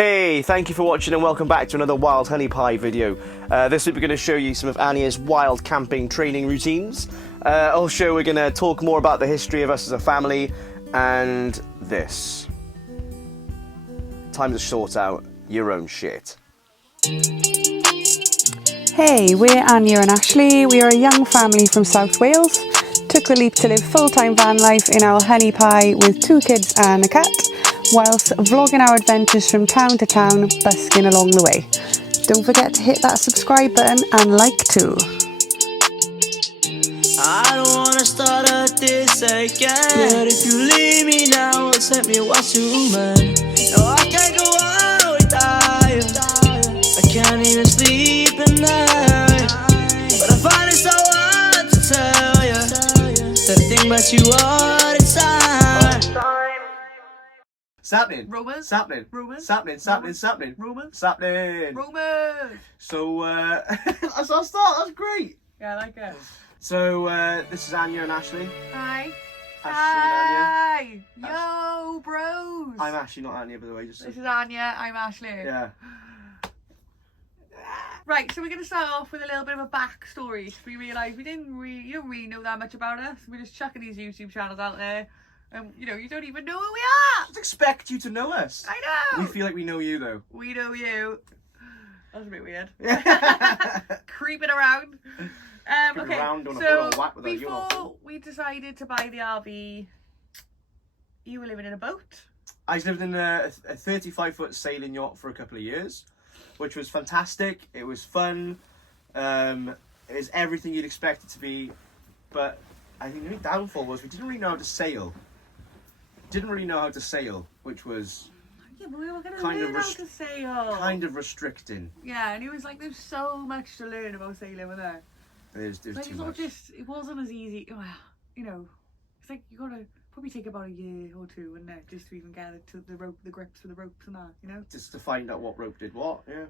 Hey, thank you for watching and welcome back to another Wild Honey Pie video. This week we're going to show you some of Anya's wild camping training routines. Also, we're going to talk more about the history of us as a family and this. Time to sort out your own shit. Hey, we're Anya and Ashley. We are a young family from South Wales. Took the leap to live full-time van life in our honey pie with 2 kids and a cat, whilst vlogging our adventures from town to town, busking along the way. Don't forget to hit that subscribe button and like too. I don't wanna start at this again, but if you leave me now, set me what's you man. No, I can't go out without you. I can't even sleep at night, but I find it so hard to tell you that I think about you all the time. Sapling. Rumours. Sapling. Rumours. Sapling. Sapling. Sapling. Rumours. Sapling. Rumours. So, that's our start. That's great. Yeah, I like it. So, this is Anya and Ashley. Hi. Ashley and Anya. Hi. Yo, bros. I'm Ashley, not Anya, by the way. Just This is Anya. I'm Ashley. yeah. Right, so we're going to start off with a little bit of a backstory. We realised you don't really know that much about us. We're just chucking these YouTube channels out there. You don't even know who we are. Just expect you to know us. I know. We feel like we know you, though. We know you. That's a bit weird. Yeah. Creeping around. Creeping Okay, around on a so full whack with a before we decided to buy the RV, you were living in a boat. I was living in a 35-foot sailing yacht for a couple of years, which was fantastic. It was fun. It was everything you'd expect it to be. But I think the only downfall was we didn't really know how to sail. Which was Yeah, but we were going to Kind of learn how to sail. kind of restricting. Yeah, and it was like there's so much to learn about sailing with her. There's Like too it's not much. just, it wasn't as easy. Well, it's like you gotta probably take about a year or two, wouldn't it, just to even get it to the grips with the ropes and that, Just to find out what rope did what, yeah.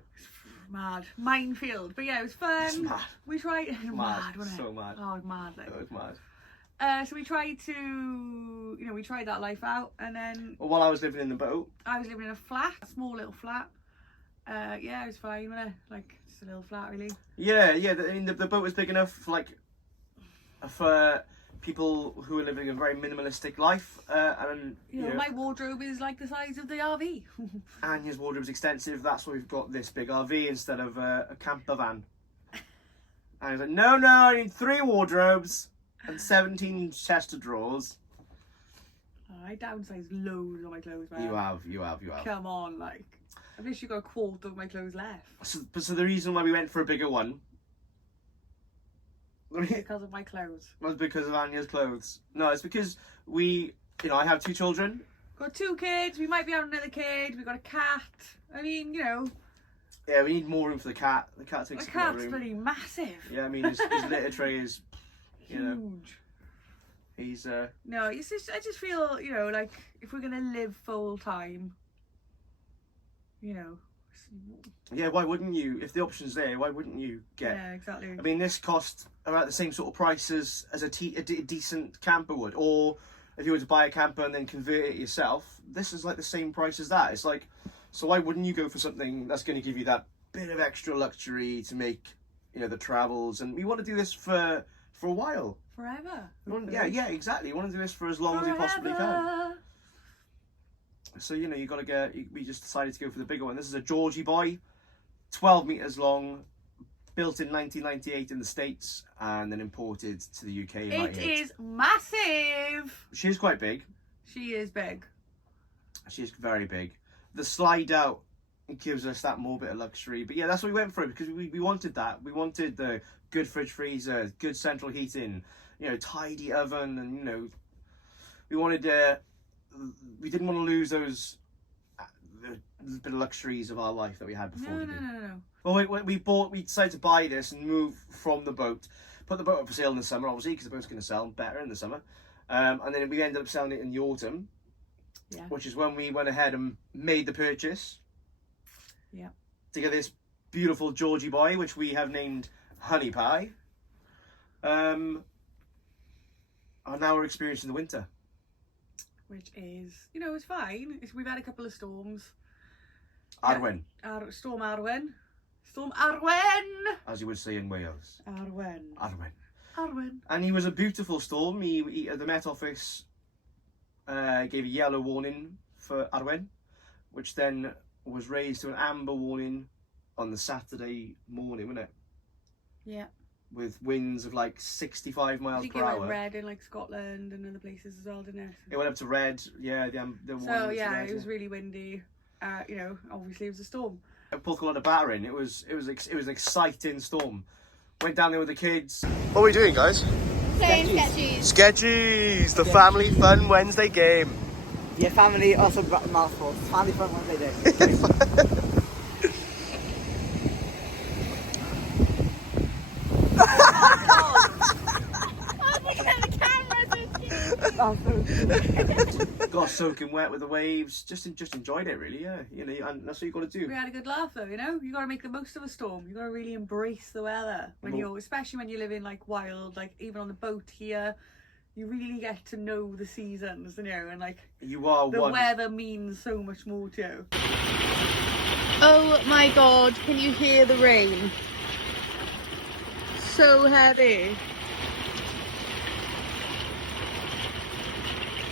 Mad minefield, but yeah, it was fun. It's mad. We tried. Mad, wasn't it? so mad. Oh, mad. Like. It was mad. So we tried to, we tried that life out, and then Well, while I was living in the boat, I was living in a flat, a small little flat. Yeah, it was fine, wasn't it? Like just a little flat, really. yeah, the boat was big enough for people who are living a very minimalistic life, and My wardrobe is like the size of the RV. Anya's wardrobe is extensive. That's why we've got this big RV instead of a camper van. And I was like, no, I need 3 wardrobes and 17 chest of drawers. I downsized loads of my clothes, man. You have. Come on, like I've literally got a quarter of my clothes left So the reason why we went for a bigger one because of my clothes. was because of Anya's clothes. No, it's because I have 2 children. Got 2 kids. We might be having another kid. We got a cat. I mean, Yeah, we need more room for the cat. The cat takes the a lot of cat's room. pretty massive. Yeah, I mean his litter tray is, Huge. he's No, it's just I just feel like if we're gonna live full time, yeah. Why wouldn't you? If the option's there, why wouldn't you get? Yeah, exactly. I mean, this cost about the same sort of price as a decent camper would, or if you were to buy a camper and then convert it yourself, this is like the same price as that. It's like, so why wouldn't you go for something that's going to give you that bit of extra luxury to make the travels? And we want to do this for a while. Forever. Yeah, exactly. We want to do this for as long as we possibly can. So you got to get. We just decided to go for the bigger one. This is a Georgie boy, 12 meters long, built in 1998 in the States, and then imported to the UK in It 98. is massive. She is quite big. She is big. She is very big. The slide out gives us that more bit of luxury. But yeah, that's what we went for, because we wanted that. We wanted the good fridge freezer, good central heating, tidy oven, and we wanted. We didn't want to lose those bit of luxuries of our life that we had before. No. Well, we decided to buy this and move from the boat, put the boat up for sale in the summer, obviously, because the boat's going to sell better in the summer. And then we ended up selling it in the autumn, which is when we went ahead and made the purchase. Yeah. To get this beautiful Georgie boy, which we have named Honey Pie. And now we're experiencing the winter. Which is, it's fine. We've had a couple of storms. Arwen, Storm Arwen. Storm Arwen! as you would say in Wales. Arwen. Arwen. Arwen. And he was a beautiful storm. The Met Office gave a yellow warning for Arwen, which then was raised to an amber warning on the Saturday morning, wasn't it? Yeah. With winds of like 65 I miles think per it went hour. red in like Scotland and other places as well, didn't it? It went up to red. Yeah, the warning So was yeah, red, it was really windy. You know, obviously it was a storm. At Porthcurno Battering, it was an exciting storm. Went down there with the kids. What are we doing, guys? Playing sketches. Sketchies, the family fun Wednesday game. Yeah, family, also mouthful. Family fun Wednesday day. Got soaking wet with the waves. Just enjoyed it, really. Yeah, you know, and that's what you got to do. We had a good laugh though, you know? You gotta make the most of a storm. You gotta really embrace the weather. Especially when you live in like wild, like even on the boat here, you really get to know the seasons, you know, and like You are the one. weather means so much more to you. Oh my god, can you hear the rain? So heavy.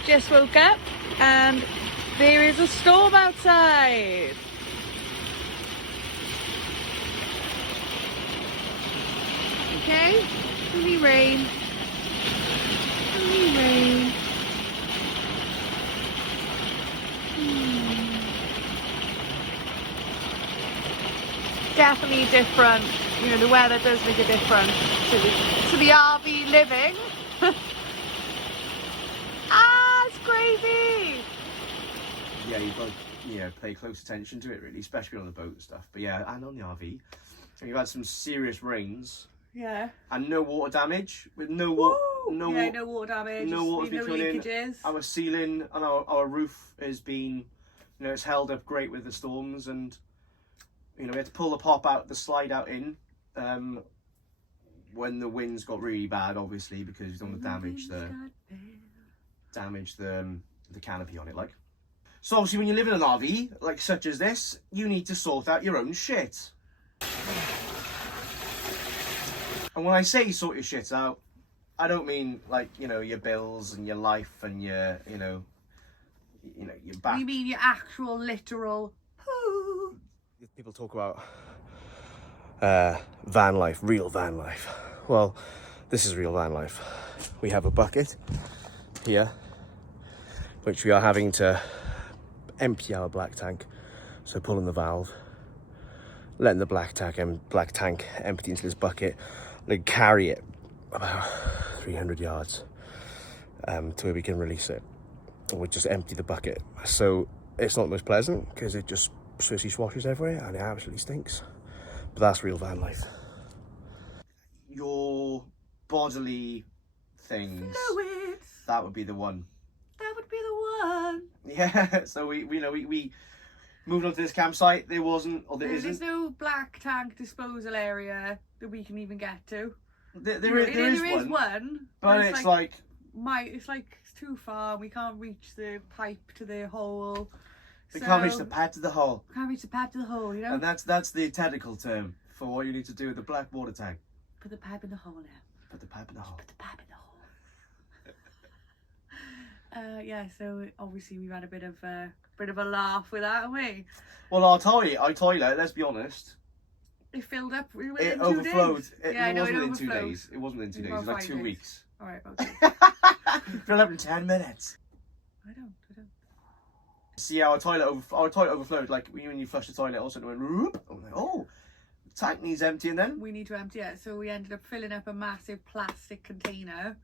Just woke up and there is a storm outside. Okay, only rain. Only rain. Definitely different. You know, the weather does make a difference to the RV living. It's crazy. Yeah, you've got to pay close attention to it, really, especially on the boat and stuff. But yeah, and on the RV. And you've had some serious rains Yeah. and no water damage. With no Woo! water, No water damage. no water's been no coming in. leakages. Our ceiling and our roof has been, you know, it's held up great with the storms, and you know, we had to pull the pop out, the slide out in, when the winds got really bad, obviously, because you don't want to damage the canopy on it, like. So obviously, when you live in an RV like such as this, you need to sort out your own shit. And when I say sort your shit out, I don't mean like, you know, your bills and your life and your, you know, your back. You mean your actual literal poo? People talk about van life, real van life. Well, this is real van life. We have a bucket here, which we are having to empty our black tank. So pulling the valve, letting the black tank empty into this bucket, and carry it about 300 yards to where we can release it. And we just empty the bucket. So it's not the most pleasant because it just swishly swashes everywhere and it absolutely stinks. But that's real van life. Your bodily things, Fluids. that would be the one. That would be the one. Yeah, so we moved on to this campsite. There wasn't, or there There's isn't. no black tank disposal area that we can even get to. There is one, but it's like it's too far. We can't reach the pipe to the hole. we can't reach the pad to the hole. Can't reach the pad to the hole, you know. And that's the technical term for what you need to do with the black water tank. Put the pipe in the hole now. Put the pipe in the hole. Put the pipe in the hole. Yeah. So obviously we've had a bit of a laugh with that, haven't we? Well, our toilet, let's be honest, It filled up within it 2 overflowed. days. It No, wasn't it within 2 overflowed. days. It wasn't within 2 days. It About was like 5 2 days. weeks. All right. Okay. Filled up in 10 minutes. I don't. See, our toilet overflowed. Like when you flush the toilet, also it went whoop. I'm like, oh, the tank needs emptying then. We need to empty it, so we ended up filling up a massive plastic container,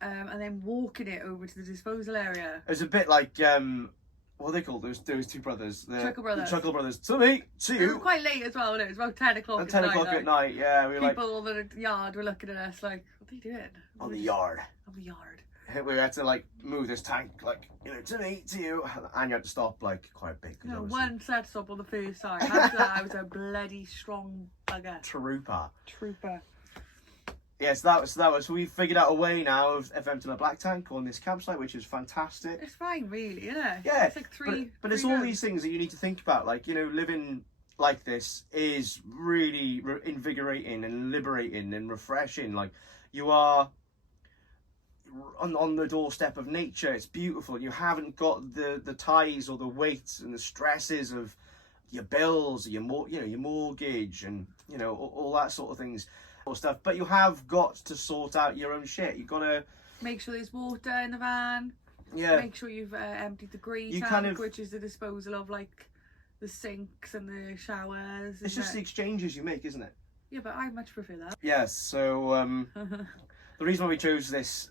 and then walking it over to the disposal area. It was a bit like what are they called? Those two brothers, the Chuckle Brothers. The Chuckle Brothers. To me, to It was you. quite late as well, wasn't it? It was about 10 o'clock At 10 o'clock at night, yeah, we were like People in the yard were looking at us like, what are they doing? on the yard. On the yard. We had to like move this tank, like, you know, to me, to you, and you had to stop like quite big. 'Cause No, obviously- one set stop on the first side. After that, I was a bloody strong bugger. Trooper. Trooper. Yes, so we figured out a way now of emptying a black tank on this campsite, which is fantastic. It's fine, really, isn't it? Yeah, It's like three. but it's three all goes. these things that you need to think about. Like, you know, living like this is really invigorating and liberating and refreshing. Like, you are on the doorstep of nature. It's beautiful. You haven't got the ties or the weights and the stresses of your bills, your mortgage, and you know all that sort of things or stuff. But you have got to sort out your own shit. You've got to Make sure there's water in the van. yeah. Make sure you've emptied the grey You tank, kind of- which is the disposal of like the sinks and the showers. It's isn't just the it? exchanges you make, isn't it? Yeah, but I much prefer that. Yes. So the reason why we chose this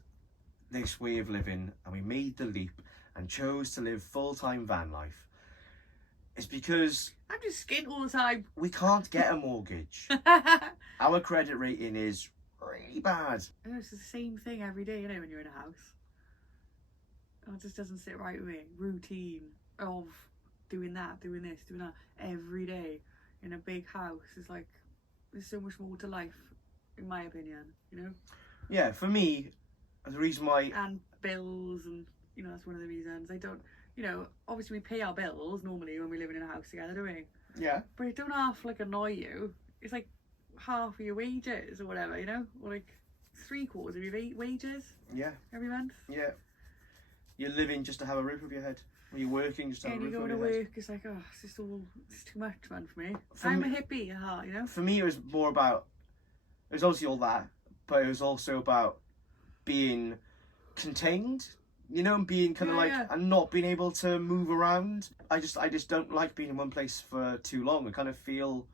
way of living and we made the leap and chose to live full-time van life is because I'm just skint all the time. we can't get a mortgage. Our credit rating is really bad. I know it's the same thing every day, you know, when you're in a house. It just doesn't sit right with me. Routine of doing that, doing this, doing that every day in a big house is like, there's so much more to life, in my opinion, you know? Yeah, for me, the reason why And bills, and, you know, that's one of the reasons. I don't, you know, obviously we pay our bills normally when we're living in a house together, don't we? yeah, But it don't half, like, annoy you. It's like half of your wages or whatever, you know? Or like 3/4 of your wages yeah, every month. yeah. You're living just to have a roof over your head. Or you're working just to have And a you roof go over to your head. work, it's like, oh, it's too much, man, for me. For I'm me- a hippie at heart, you know? For me, it was more about, it was obviously all that, but it was also about being contained, you know, and being kind of Yeah, like, yeah. and not being able to move around. I just don't like being in one place for too long. I kind of feel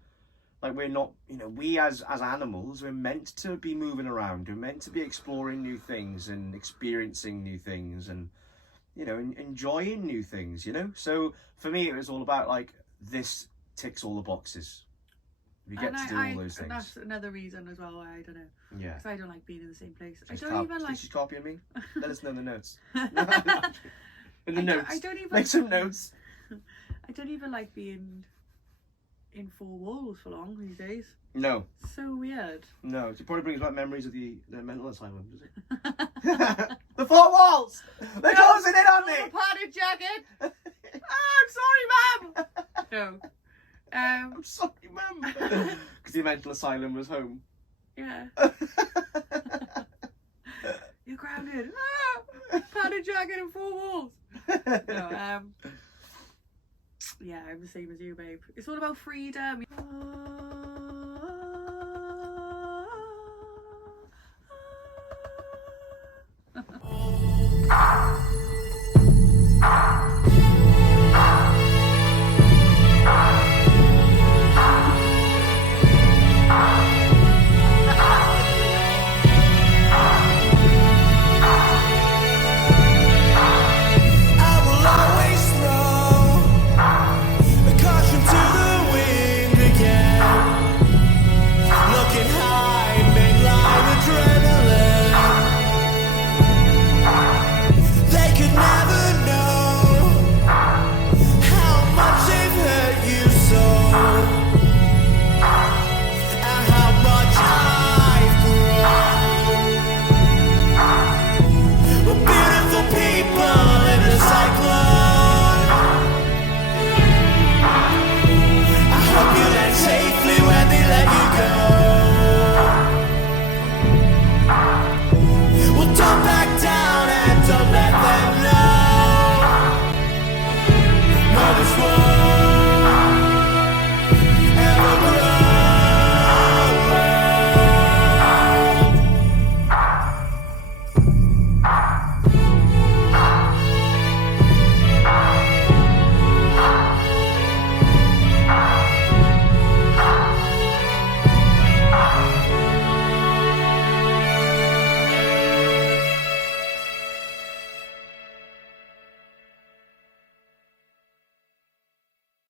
like we're not, you know, we as animals, we're meant to be moving around. We're meant to be exploring new things and experiencing new things and, you know, enjoying new things, you know? So for me, it was all about like, this ticks all the boxes. We get to do all those and things. that's another reason as well why I don't know. Yeah. Because I don't like being in the same place. She's I don't even like. She's copying me. Let us know in the notes. I In the don't- notes. I don't even. Make some notes. I don't even like being in four walls for long these days. No, So weird. no. It probably brings back memories of the mental asylum, does it? The four walls! They're closing in on me! Padded jacket. Oh, I'm sorry, ma'am. No. I'm sorry, mum. Because the mental asylum was home. Yeah. You're grounded. Ah, padded jacket and four walls. No, yeah, I'm the same as you, babe. It's all about freedom.